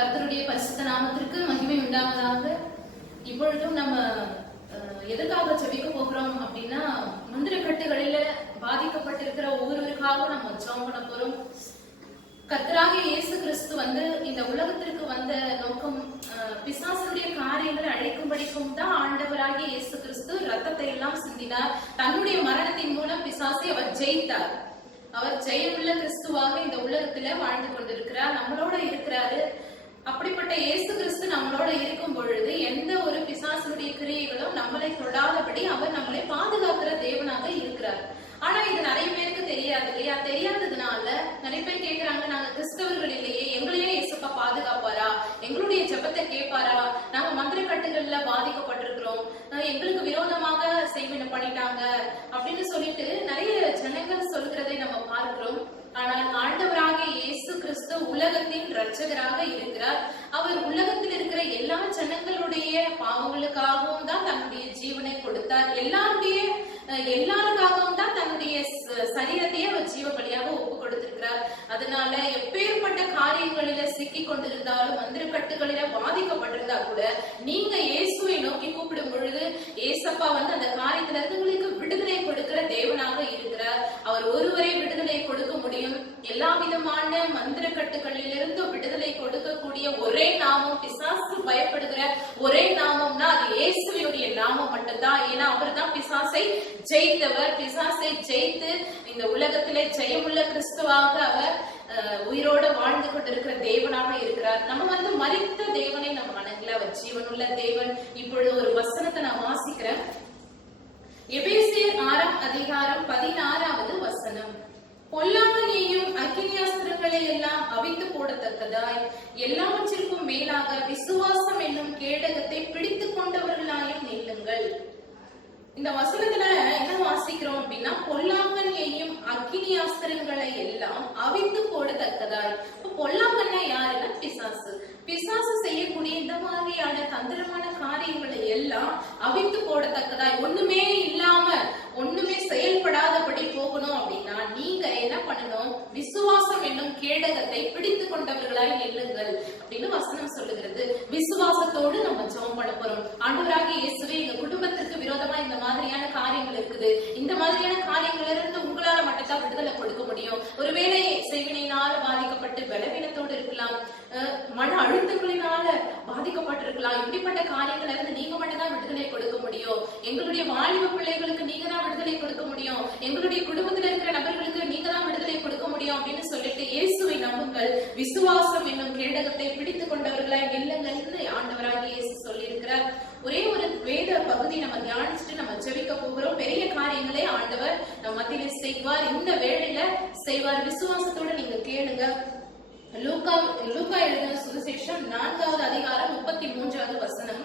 கர்த்தருடைய பரிசுத்த நாமத்திற்கு மகிமை உண்டாவதாக. இப்பொழுதும் நம்ம எதற்காக ஜெபிக்க போகிறோம் அப்படின்னா, முந்திரக்கட்டுகளில பாதிக்கப்பட்டிருக்கிற ஒவ்வொருவருக்காகவும் நம்ம ஜெபம் பண்ண போறோம். கர்த்தராகிய இயேசு கிறிஸ்து இந்த உலகத்திற்கு வந்த நோக்கம் பிசாசுடைய காரியங்களை அழைக்கும்படிக்கும் தான் ஆண்டவராகிய இயேசு கிறிஸ்து ரத்தத்தை எல்லாம் சிந்தினார். தன்னுடைய மரணத்தின் மூலம் பிசாசை அவர் ஜெயித்தார். அவர் ஜெயமுள்ள கிறிஸ்துவாக இந்த உலகத்துல வாழ்ந்து கொண்டிருக்கிறார், நம்மளோட இருக்கிறாரு. அப்படிப்பட்ட இயேசு கிறிஸ்து நம்மளோட இருக்கும் பொழுது எந்த ஒரு பிசாசுடைய கிரியைகளும் நம்மளை தொடாதபடி அவர் நம்மளை பாதுகாக்கிற தேவனாக இருக்கிறார். ஆனா இது நிறைய பேருக்கு தெரியாது இல்லையா? தெரியாததுனால நிறைய பேர் கேட்கிறாங்க, நாங்க கிறிஸ்தவர்கள் இல்லையே, எங்களையே இயேசுப்பா பாதுகாப்பாரா, எங்களுடைய ஜெபத்தை கேட்பாரா, நாங்க மந்திர கட்டுகள்ல பாதிக்கப்பட்டிருக்கிறோம், எங்களுக்கு விரோதமாக செய்வன பண்ணிட்டாங்க அப்படின்னு சொல்லிட்டு நிறைய ஜனங்கள் சொல்கிறதை நம்ம பார்க்கிறோம். ஆனால் ஆண்டவராகிய இயேசு கிறிஸ்து உலகத்தின் இரட்சகராக இருக்கிறார். அவர் உலகத்தில் இருக்கிற எல்லா ஜனங்களுடைய பாவங்களுக்காகவும் தான் தன்னுடைய ஜீவனை கொடுத்தார். எல்லாருக்காகவும் தான் தன்னுடைய சரீரத்தையே அவர் ஜீவ பலியாக ஒப்பு கொடுத்திருக்கிறார். அதனால எப்பேற்பட்ட காரியங்களில சிக்கி கொண்டிருந்தாலும், மந்திரக்கட்டுகளில பாதிக்கப்பட்டிருந்தா கூட நீங்க இயேசுவை நோக்கி கூப்பிடும் பொழுது ஏசப்பா அந்த காரியத்துல இருந்து உங்களுக்கு விடுதலை கொடுக்கிற தேவனாக இருக்கிறார். அவர் ஒருவரை விடுதலை கொடுக்க முடியும். எல்லா விதமான மந்திரக்கட்டுகளிலிருந்து விடுதலை கொடுக்கக்கூடிய ஒரே நாமம், பிசாசு பயப்படுகிற ஒரே நாமம்னா அது இயேசுவினுடைய நாமம் மட்டும்தான். ஏன்னா அவர் தான் பிசாசை ஜெயித்தவர். பிசாசை ஜெயித்து இந்த உலகத்திலே ஜெயமுள்ள கிறிஸ்துவாக அவர் உயிரோடு வாழ்ந்து கொண்டிருக்கிற தேவனாக இருக்கிறார். நம்ம மரித்த தேவனை நம்ம வணங்கல, அவர் ஜீவனுள்ள தேவன். இப்பொழுது ஒரு வசனத்தை நான் வாசிக்கிறேன். எபேசியர் 6ஆம் அதிகாரம் 16வது வசனம். பொல்லாங்கனையும் அக்கினியாஸ்திரங்களை எல்லாம் அவித்து போடத்தக்கதாய் எல்லாவற்றிற்கும் மேலாக விசுவாசம் என்னும் கேடகத்தை பிடித்துக் கொண்டவர்களாயும் நில்லுங்கள். இந்த வசனத்துல என்ன வாசிக்கிறோம் அப்படின்னா, பொல்லாங்கனையும் அக்கினியாஸ்திரங்களை எல்லாம் அவித்து போடத்தக்கதாய். பொல்லாங்கன்னா யாருன்னா பிசாசு. பிசாசு செய்யக்கூடிய இந்த மாதிரியான தந்திரமான காரியங்களை எல்லாம் அவித்து போடத்தக்கதாய், ஒண்ணுமே இல்லாம ஒண்ணுமே செயல்படாதபடி போகணும் அப்படின்னா நீங்க என்ன பண்ணணும்? விசுவாசம் என்னும் கேடகத்தை பிடித்துக் கொண்டவர்களாய் நில்லுங்கள் அப்படின்னு வசனம் சொல்லுகிறது. விசுவாசத்தோடு நம்ம ஜெபம் பண்ண போறோம். ஆண்டவராகிய இயேசுவே, எங்க குடும்பத்திற்கு விரோதமா இந்த மாதிரியான காரியங்கள் இருக்குது, இந்த மாதிரியான காரியங்கள் இருந்து உங்களால மட்டும்தான் விடுதலை கொடுக்க முடியும். ஒருவேளை செய்வினையினால பாதிக்கப்பட்டு பலவீனத்தோடு இருக்கலாம், மன அழுத்தங்களினால பாதிக்கப்பட்டிருக்கலாம். இப்படிப்பட்ட காரியங்கள் இருந்து நீங்க மட்டும்தான் விடுதலை கொடுக்க முடியும். எங்களுடைய வாலிப பிள்ளைகளுக்கு நீங்க தான் விடுதலை கொடுக்க முடியும். எங்களுடைய குடும்பத்தில் இருக்கிற நபர்களுக்கு நீங்க தான் விடுதலை கொடுக்க முடியும் அப்படின்னு சொல்லிட்டு இயேசுவை நம்புங்கள். விசுவாசம் என்னும் கேடகத்தை பிடித்துக் கொண்டவர்களாய் நில்லுங்கள்னு ஆண்டவராகிய இயேசு சொல்லி இருக்கிறார். ஒரே ஒரு வேத பகுதி நம்ம தியானிச்சுட்டு நம்ம ஜெபிக்க போகிறோம். பெரிய காரியங்களே ஆண்டவர் நம்ம மத்தியில செய்வார், இந்த வேளையில செய்வார். விசுவாசத்தோட நீங்க கேளுங்க. லூக்கா எழுதின சுவிசேஷம் 4வது அதிகாரம் 33வது வசனம்.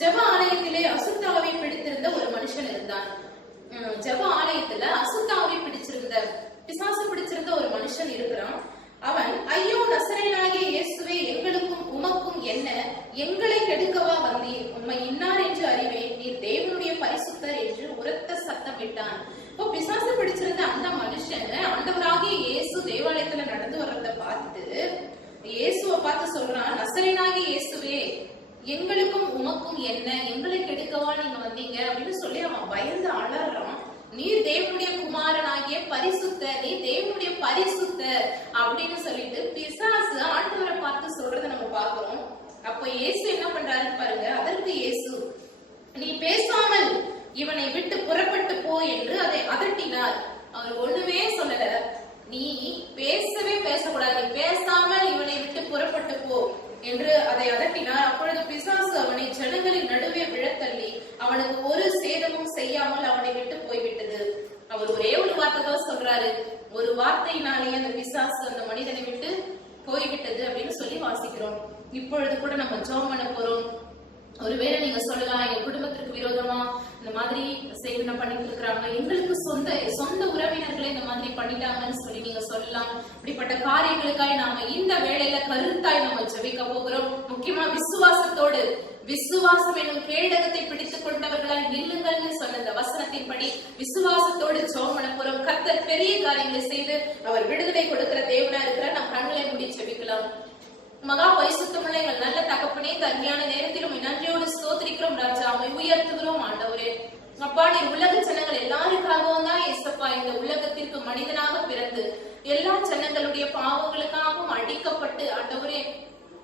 ஜெப ஆலயத்திலே அசுத்தாவை பிடித்திருந்த ஒரு மனுஷன் இருந்தான். ஜெப ஆலயத்துல அசுத்தாவை பிடிச்சிருந்த, பிசாசு பிடிச்சிருந்த ஒரு மனுஷன் இருக்கிறான். அவன், ஐயோ நசரேயனாகிய இயேசுவே, எங்களுக்கும் உமக்கும் என்ன? எங்களை கெடுக்கவா வந்தீர்? உம்மை இன்னார் என்று அறிவேன், நீர் தேவனுடைய பரிசுத்தர் என்று உரத்த சத்தமிட்டான். இப்போ பிசாசு பிடிச்சிருந்த அந்த மனுஷன் ஆண்டவராகிய இயேசு தேவாலயத்துல நடந்து வர்றத பார்த்துட்டு இயேசுவை பார்த்து சொல்றான், நசரேயனாகிய இயேசுவே, எங்களுக்கும் உமக்கும் என்ன? எங்களை கெடுக்கவா நீங்க வந்தீங்க அப்படின்னு சொல்லி அவன் பயந்து அலறான். நீர் தேவனுடைய குமாரனாகிய பரிசுத்த, நீ தேவனுடைய பரிசுத்த அப்படின்னு சொல்லிட்டு பிசாசு ஆண்டவரை பார்த்து சொல்றதை நம்ம பார்க்கிறோம். அப்ப இயேசு என்ன பண்றாருன்னு பாருங்க. அதற்கு இயேசு, நீ பேசாமல் இவனை விட்டு புறப்பட்டு போ என்று அதை அதட்டினார். அவர் ஒண்ணுமே சொல்லல, நீ பேசக்கூடாது, நீ பேசாமல் இவனை விட்டு புறப்பட்டு போ என்று அதை அதட்டினார். அப்பொழுது பிசாசு அவனை ஜனங்களின் நடுவே விழத்தள்ளி அவனுக்கு ஒரு சேதமும் செய்யாமல் அவனை விட்டு போய்விட்டது. அவர் ஒரே ஒரு வார்த்தை தான் சொல்றாரு. ஒரு வார்த்தையினாலேயே அந்த பிசாசு அந்த மனிதனை விட்டு போய்விட்டது அப்படின்னு சொல்லி வாசிக்கிறோம். இப்பொழுது கூட நம்ம ஜெபம் பண்ண போறோம். ஒருவேளை நீங்க சொல்லலாம், எங்க குடும்பத்திற்கு விரோதமா இந்த மாதிரி சேவனை பண்ணிட்டு இருக்கிறாங்க, எங்களுக்கு சொந்த உறவினர்களை இந்த மாதிரி பண்ணிட்டாங்கன்னு சொல்லி நீங்க சொல்லலாம். இப்படிப்பட்ட காரியங்களுக்காக நாம இந்த வேளையில கருத்தாய் நம்ம ஜெபிக்க போகிறோம். முக்கியமா விசுவாசத்தோடு, விசுவாசம் என்னும் கேடகத்தை பிடித்துக் கொண்டவர்களால் நில்லுங்கள்னு சொன்ன இந்த வசனத்தின்படி விசுவாசத்தோடு ஜெபம் பண்ண போறோம். கர்த்தர் பெரிய காரியங்களை செய்து அவர் விடுதலை கொடுக்கிற தேவனா இருக்கிற நாம் கண்களை மூடி ஜெபிக்கலாம். மகா பரிசுத்தமுள்ள எங்கள் நல்ல தகப்பனே, இந்த அருமையான நேரத்திலும் நன்றியோடு ஸ்தோத்திரிக்கிறோம் ராஜா. அவை உயர்த்துகிறோம் ஆண்டவரே. அப்பா, நீ உலக ஜனங்கள் எல்லாருக்காகவும் தான் ஏசப்பா இந்த உலகத்திற்கு மனிதனாக பிறந்து எல்லா ஜனங்களுடைய பாவங்களுக்காகவும் அடிக்கப்பட்டு ஆண்டவரே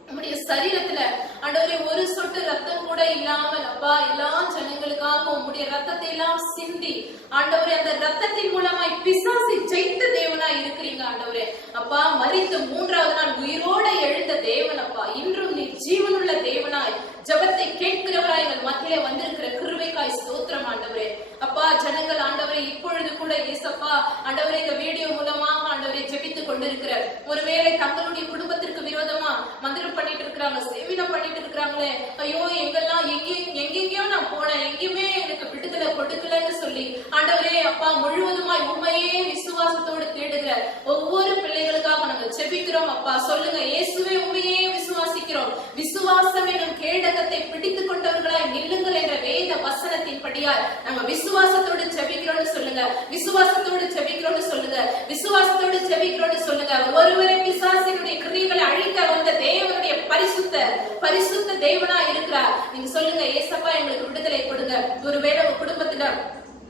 நம்முடைய சரீரத்துல ஆண்டவரே ஒரு சொட்டு ரத்தம் கூட இல்லாமல் அப்பா எல்லா ஜனங்களுக்காக உங்களுடைய ரத்தத்தை எல்லாம் சிந்தி ஆண்டவரே அந்த ரத்தத்தின் மூலமாய் பிசாசை ஜெயித்த தேவனாய் இருக்கிறீங்க ஆண்டவரே. அப்பா, மரித்து 3வது நாள் உயிரோட எழுந்த தேவன் அப்பா, இன்றும் நீ ஜீவனுள்ள தேவனாய் ஜபத்தை கேட்கிறவராய் எங்கள் மத்தியிலே வந்திருக்கிற கிருபைக்காய் ஸ்தோத்திரம் ஆண்டவரே. அப்பா, ஜனங்கள் ஆண்டவரே இப்பொழுது கூட ஏசப்பா ஆண்டவரே இந்த வீடியோ மூலமாக ஆண்டவரை ஜெபித்துக் கொண்டிருக்கிற ஒருவேளை தங்களுடைய குடும்பத்திற்கு விரோதமா மந்திரம் பண்ணிட்டு இருக்கிறாங்க, சேவினம் பண்ணிட்டு இருக்கிறாங்களே, ஐயோ எங்கெல்லாம் எங்கெங்கயோ நான் போனேன், எங்கேயுமே எனக்கு விடுதலை கொடுக்கலன்னு சொல்லி ஆண்டவரே அப்பா முழுவதுமாய் உண்மையே விசுவாசத்தோடு தேடுகிற ஒவ்வொரு பிள்ளைகளுக்காக நாங்கள் ஜெபிக்கிறோம் அப்பா. சொல்லுங்க, இயேசுவே உண்மையே விசுவாசிக்கிறோம், விசுவாசம் என்னும் கேடகத்தை பிடித்துக் கொண்டவர்களாய் நில்லுங்கள் என்ற வேத வசனத்தின் படியாய் நாங்க விசுவாசத்தோடு ஜெபிக்கிறோம்னு சொல்லுங்க, விசுவாசத்தோடு ஜெபிக்கிறோம்னு சொல்லுங்க, விசுவாசத்தோடு ஜெபிக்கிறோம்னு சொல்லுங்க. ஒருவரை பிசாசினுடைய கிரியைகளை அழிக்க வந்த தேவனுடைய பரிசுத்த தேவனா இருக்கிறார். நீங்க சொல்லுங்க, ஏசப்பா எங்களுக்கு விடுதலை கொடுங்க. ஒருவேளை உங்க குடும்பத்துல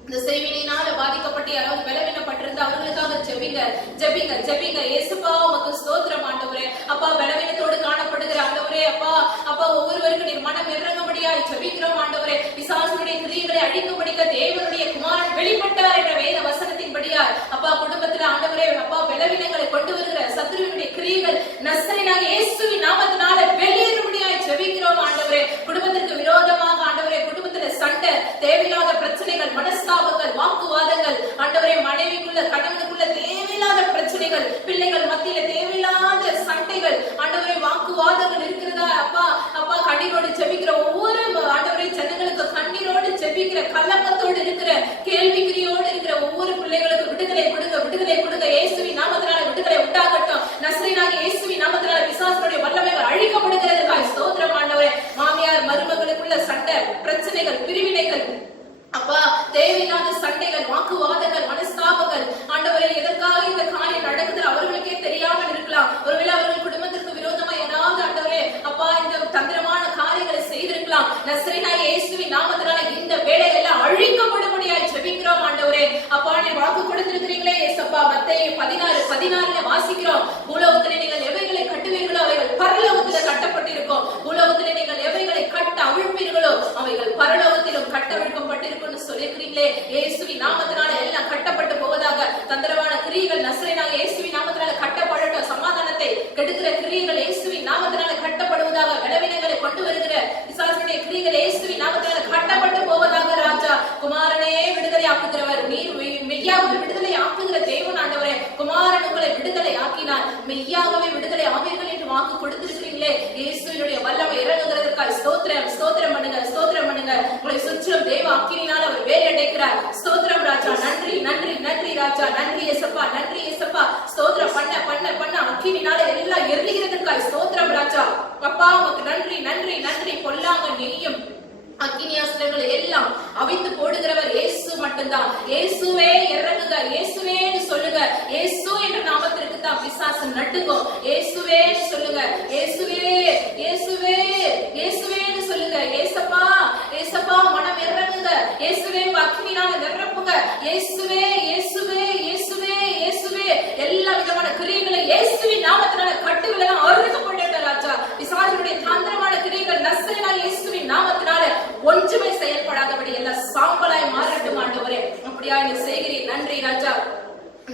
இந்த செய்வினையினால பாதிக்கப்பட்டு யாராவது பலவீனப்பட்டிருந்தா அவர்களுக்காக ஜெபிங்க ஜெபிங்க ஜெபிங்க. ஏசப்பா உமக்கு ஸ்தோத்திரம் ஆண்டவரே. அப்பா, பலவீனத்தோடு காணப்படுகிற ஆண்டவரே அப்பா அப்பா ஒவ்வொருவருக்கும் நீர் மனம் இறங்கும்படியாய் ஜெபிக்கிறோம் ஆண்டவரே. பிசாசுடைய கிரியைகளை அழிக்கும்படிக்க தேவனுடைய குமாரன் வெளிப்பட்டார் என்ற வேத வசனத்தின்படியாய் அப்பா குடும்பத்துல ஆண்டவரே அப்பா பலவீனங்களை கொண்டு வருகிற சத்துருவினுடைய கிரியைகள் நசரேயனாகிய இயேசுவின் நாமத்தினால வெளியேறும்படியாய் ஜெபிக்கிறோம் ஆண்டவரே. குடும்பத்திற்கு விரோதமாக ஆண்டவரே குடும்பத்துல சண்டை, தேவையில்லாத பிரச்சனைகள், மனஸ்தாபங்கள், வாக்குவாதங்கள் ஆண்டவரே, மனைவிக்குள்ள கணவனுக்குள்ள தேவையில்லாத பிரச்சனைகள், பிள்ளைகள் மத்தியில தேவையில்லாத சண்டைகள் ஆண்டவரே, வாக்குவாதங்கள் இருக்கிறதா அப்பா அப்பா கண்ணீரோடு ஜெபிக்கிற ஒவ்வொரு ஆண்டவரே ஜனங்களுக்கு கண்ணீரோடு ஜெபிக்கிற கலக்கத்தோடு இருக்கிற கேள்விக்குறியோடு இருக்கிற ஒவ்வொரு பிள்ளைகளுக்கு விடுதலை கொடுங்க, விடுதலை கொடுங்க. இயேசுவின் நாமத்தினால விடுதலை உண்டாகட்டும். நசரேயனாகிய இயேசுவின் நாமத்தினால பிசாசுடைய வல்லமைகள் அழிக்கப்படுகிறதுக்காய் ஸ்தோத்திரம் ஆண்டவரே. மாமியார் மருமகளுக்குள்ள சண்டை, பிரச்சனைகள், பிரிவினைகள் அப்பா, தேவையில்லாத சண்டைகள், வாக்குவாதங்கள், மனஸ்தாபங்கள் ஆண்டவரே, எதற்காக இந்த காரியம் நடக்குது அவர்களுக்கே தெரியாமல் இருக்கலாம். ஒருவேளை அவர்கள் குடும்பத்திற்கு விரோதமா ஏதாவது ஆண்டவரே அப்பா இந்த தந்திரமான காரியங்களை செய்திருக்கலாம். நசரேயனாகிய இயேசுவின் நாமத்தினால இந்த வேலையெல்லாம் அழிக்கப்படும்படியாய் ஜெபிக்கிறோம் ஆண்டவரே. அப்பா, நீ வாக்கு கொடுத்திருக்கிறீங்களே ஏசப்பா, மத்தேயு 16:16 வாசிக்கிறோம், பூலோகத்திலே நீங்கள் எவைகளை கட்டுவீர்களோ அவைகள் பரலோகத்திலே கட்டப்பட்டிருக்கும், பூலோகத்திலே நீங்கள் எவைகளை கட்ட அவிழ்ப்பீர்களோ அவைகள் பரலோகத்திலும் கட்டவிழ்க்கப்பட்டிருக்கும் சொல்லிருக்கிறீங்களே. இயேசுவின் நாமத்தினால எல்லாம் கட்டப்பட்டு போவதாக. தந்திரமான கிரியைகள் நசரேயனாகிய இயேசுவின் நாமத்தினால கட்டப்படட்டும். சமாதானத்தை கெடுக்கிற கிரியைகள் இயேசுவின் நாமத்தினால கட்டப்படுவதாக. பலவீனங்களை கொண்டு வருகிற பிசாசுடைய கிரியைகள் இயேசுவின் நாமத்தினால கட்டப்பட்டு போவதாக. ராஜா, குமாரனே விடுதலை ஆக்குகிறவர், நீர் மெய்யாகவே விடுதலை ஆக்குகிற தேவன் ஆண்டவரே. குமாரன் உங்களை விடுதலை ஆக்கினார், மெய்யாகவே விடுதலை ஆவீர்கள் என்று வாக்கு கொடுத்திருக்கிறீங்களே. இயேசுவினுடைய வல்லமை இறங்குகிறதற்காக ஸ்தோத்திரம் ஸ்தோத்திரம் பண்ணுங்க, ஸ்தோத்திரம் பண்ணுங்க. உங்களை சுற்றும் தேவ அக்கினியினால் அவர் வேலையடைக்கிறார். ஸ்தோத்திரம் ராஜா, நன்றி நன்றி நன்றி ராஜா, நன்றி ஏசப்பா, நன்றி ஏசப்பா. ஸ்தோத்திரம் பண்ண பண்ண பண்ண அக்கினியினால எல்லாம் எரிகிறதற்காக ஸ்தோத்திரம் ராஜா. அப்பா உமக்கு நன்றி நன்றி நன்றி. பொல்லாங்க நெய்யும் அக்கினியாஸ்திரங்களை எல்லாம் அவித்து போடுகிறவர் இயேசு மட்டும்தான். இயேசுவே இறங்குக, இயேசுவேன்னு சொல்லுங்க. இயேசு என்ற நாமத்திற்கு தான் பிசாசு நடுங்கும். இயேசுவே சொல்லுங்க, இயேசுவே இயேசுவே இயேசுவேன்னு சொல்லுங்க. ஏசப்பா ஏசப்பா மனம் இறங்குங்க. இயேசுவே அக்கினியால நிரப்புங்க. இயேசுவே இயேசுவே இயேசுவே இயேசுவே. எல்லா விதமான கிரியைகளை இயேசுவின் நாமத்தினால கட்டுகள் எல்லாம் அறுக்கப்பட்ட ராஜா. பிசாசுடைய தந்திரமான கிரியைகள் நசரேயனாகிய இயேசுவின் நாமத்தினால ஒன்றுமே செயல்படாதபடி எல்லாம் சாம்பலாய் மாறட்டும் ஆண்டவரே. அப்படியா நீ செய்கிறீர். நன்றி ராஜா,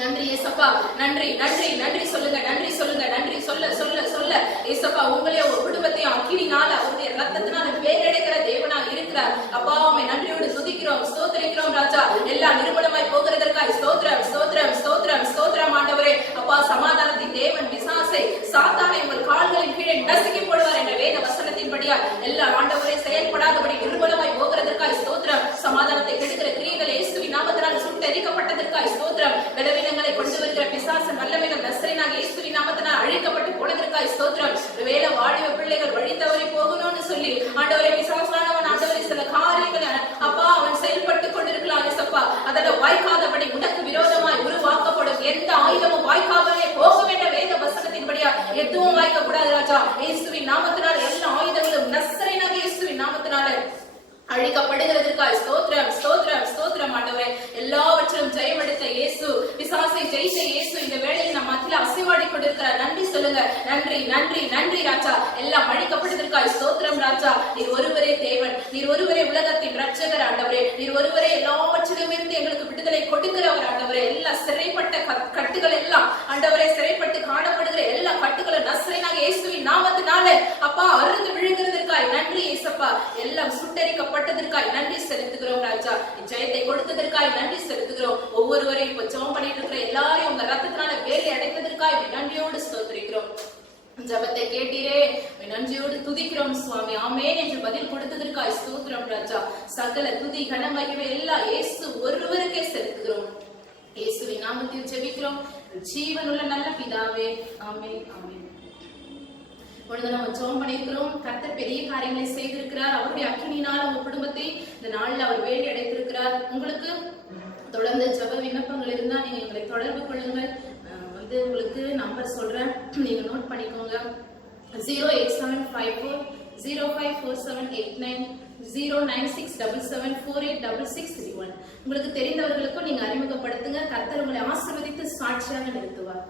நன்றி ஏசப்பா, நன்றி நன்றி நன்றி சொல்லுங்க, நன்றி சொல்லுங்க, நன்றி சொல்ல சொல்ல சொல்ல. ஏசப்பா உங்களையும் ஒரு குடும்பத்தையும் அக்கினினால அவருடைய ரத்தத்தினால வேறெடுக்கிற தேவனா இருக்கிறார். அப்பா உம்மை நன்றியோடு துதிக்கிறோம், ஸ்தோத்திரிக்கிறோம் ராஜா. எல்லாம் நிர்மலமாய் போகிறதற்காய் ஸ்தோத்திரம் ஸ்தோத்திரம் ஸ்தோத்திரம் ஸ்தோத்திரம் ஆண்டவரே. அப்பா, சமாதானத்தின் தேவன் பிசாசை சாத்தானை உங்கள் கால்களின் கீழே நசுக்கி போடுவார் என்ற வேத வசனத்தின்படியா எல்லாம் ஆண்டவரே செயல்படாதபடி நிர்மலமாய் போகிறதற்காய் ஸ்தோத்திரம். சமாதானத்தை கெடுக்கிற கிரியைகள் இயேசுவின் நாமத்தினால் சுட்டெரிக்கப்பட்டதற்காய் ஸ்தோத்திரம். பலவீனங்களை கொண்டு வருகிற பிசாசு வல்லமைகள் நசரேயனாகிய இயேசுவின் நாமத்தினால் அழிக்கப்பட்டு போனதற்காய் ஸ்தோத்திரம். ஒருவேளை வாலிப பிள்ளைகள் வழி தவறி போகணும்னு சொல்லி ஆண்டவரே பிசாசானவன் ஆண்டவரே சில காரியங்களை அப்பா அவன் செயல்பட பண்ணுகிறதற்காய் ஸ்தோத்திரம் ஸ்தோத்திரம் ஸ்தோத்திரம் ஆண்டவரே. எல்லாவற்றிலும் ஜெயம் எடுத்த இயேசு, பிசாசை ஜெயித்த இயேசு இந்த வேளையில் நம்ம மத்தியில அசைவாடி கொண்டிருக்கிறார். நன்றி சொல்லுங்க. நன்றி நன்றி நன்றி ராஜா. எல்லாம் அழிக்கப்பட்டதற்காய் ஸ்தோத்திரம் ராஜா. நீர் ஒருவரே தேவன், நீர் ஒருவரே உலகத்தின் ரட்சகர் ஆண்டவரே. நீர் ஒருவரே எல்லாவற்றிலும் இருந்து எங்களுக்கு விடுதலை கொடுக்கிறவர் ஆண்டவரே. எல்லா சிறைப்பட்ட கட்டுகள் எல்லாம் ஆண்டவரே, சிறைப்பட்டு காணப்படுகிற எல்லா கட்டுகளும் நசரேயனாகிய இயேசுவின் நாமத்தினாலே அப்பா அறுந்து விழுகிறதற்காய் நன்றி இயேசப்பா. எல்லாம் சுட்டரிக்கப்பட்டதற்காய் நன்றி செலுத்துகிறோம் ராஜா. ஜெயத்தை கொடுத்ததற்காய் நன்றி செலுத்துகிறோம். ஒவ்வொருவரையும் இப்ப ஜெபம் பண்ணிட்டு இருக்கிற எல்லாரையும் உங்க ரத்தத்தினால வேலை அடைத்ததற்காய் நன்றியோடு ஸ்தோத்திரிக்கிறோம். ஜபத்தை கேட்டீரே, நன்றியோடு துதிக்கிறோம் சுவாமி. ஆமென் என்று பதில் கொடுத்ததற்காய் ஸ்தோத்திரம் ராஜா. சகல துதி கனமகிமை எல்லாம் இயேசு ஒருவருக்கே செலுத்துகிறோம். இயேசுவின் நாமத்தில் ஜெபிக்கிறோம் ஜீவனுள்ள நல்ல பிதாவே. ஆமென் ஆமென். இப்பொழுது நம்ம ஜெபம் பண்ணியிருக்கிறோம். கர்த்தர் பெரிய காரியங்களை செய்திருக்கிறார். அவருடைய அக்கினியினால் உங்க குடும்பத்தை இந்த நாளில் அவர் வேலை அடைத்திருக்கிறார். உங்களுக்கு தொடர்ந்து ஜெப விண்ணப்பங்கள் இருந்தா நீங்க எங்களை தொடர்பு கொள்ளுங்கள். உங்களுக்கு நம்பர் சொல்றேன், நீங்க நோட் பண்ணிக்கோங்க. 08754054789 09677486631. உங்களுக்கு தெரிந்தவர்களுக்கும் நீங்க அறிமுகப்படுத்துங்க. கர்த்தர் உங்களை ஆசீர்வதித்து சாட்சியாக நிறுத்துவார்.